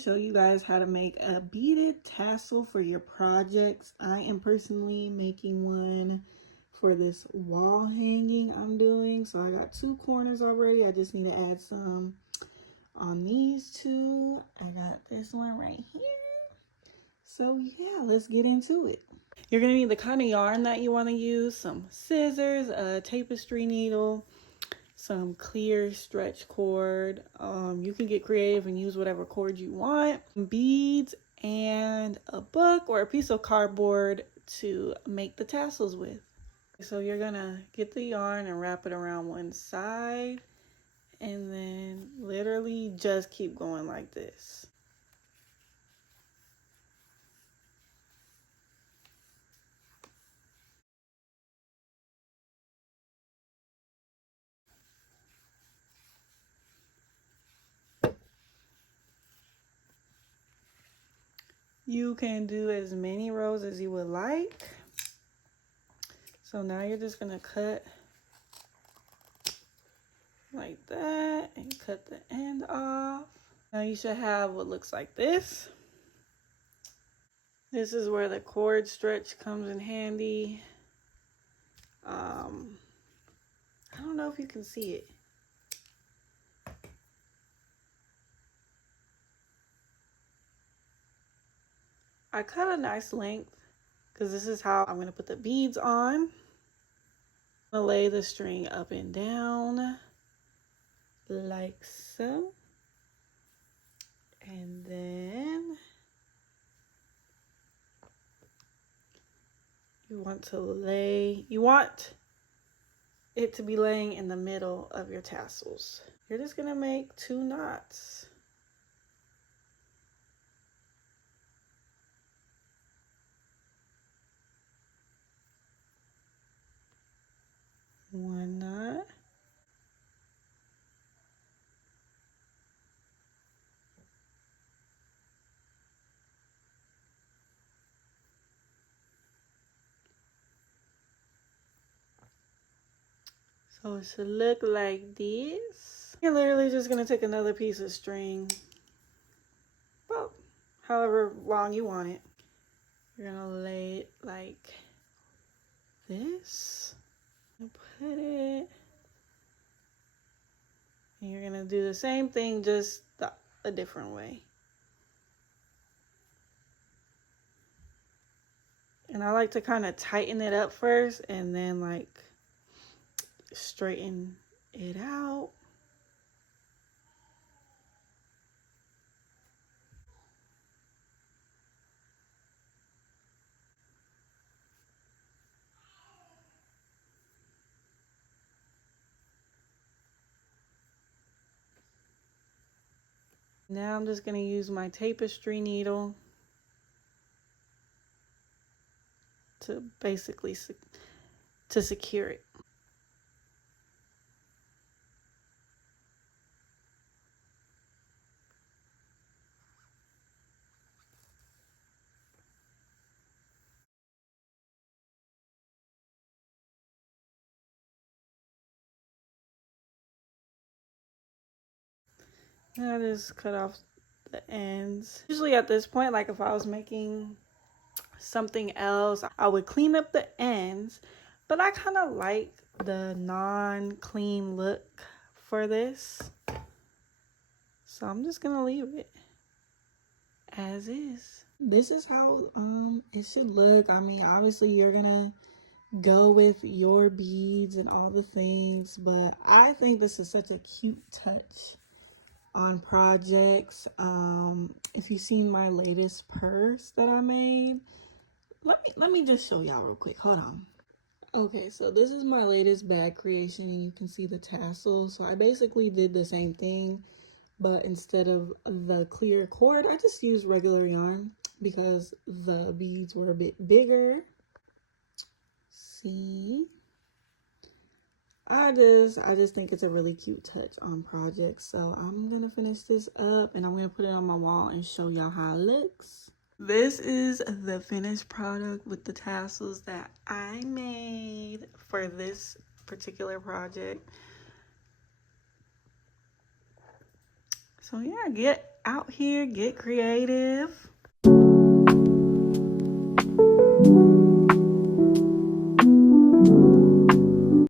show you guys how to make a beaded tassel for your projects. I am personally making one for this wall hanging I'm doing. So I got two corners already. I just need to add some on these two. I got this one right here. So yeah, let's get into it. You're gonna need the kind of yarn that you want to use, some scissors, a tapestry needle, some clear stretch cord. You can get creative and use whatever cord you want, beads, and a book or a piece of cardboard to make the tassels with. So you're gonna get the yarn and wrap it around one side, and then literally just keep going like this. You can do as many rows as you would like. So now you're just gonna cut like that and cut the end off. Now you should have what looks like this. This is where the cord stretch comes in handy. I don't know if you can see it. I cut a nice length because this is how I'm going to put the beads on. I'm going to lay the string up and down like so. And then you want it to be laying in the middle of your tassels. You're just going to make 2 knots. One knot. So it should look like this. You're literally just gonna take another piece of string, well, however long you want it. You're gonna lay it like this and put it, and you're gonna do the same thing, just a different way. And I like to kind of tighten it up first and then like straighten it out. Now I'm just gonna use my tapestry needle to basically secure it. I just cut off the ends. Usually at this point, like if I was making something else, I would clean up the ends, but I kind of like the non-clean look for this. So I'm just gonna leave it as is. This is how it should look. I mean, obviously you're gonna go with your beads and all the things, but I think this is such a cute touch on projects. If you've seen my latest purse that I made, let me just show y'all real quick. Hold on. Okay, so this is my latest bag creation. You can see the tassels. So I basically did the same thing, but instead of the clear cord, I just used regular yarn because the beads were a bit bigger. See? I just think it's a really cute touch on projects. So I'm gonna finish this up and I'm gonna put it on my wall and show y'all how it looks. This is the finished product with the tassels that I made for this particular project. So yeah, get out here, get creative.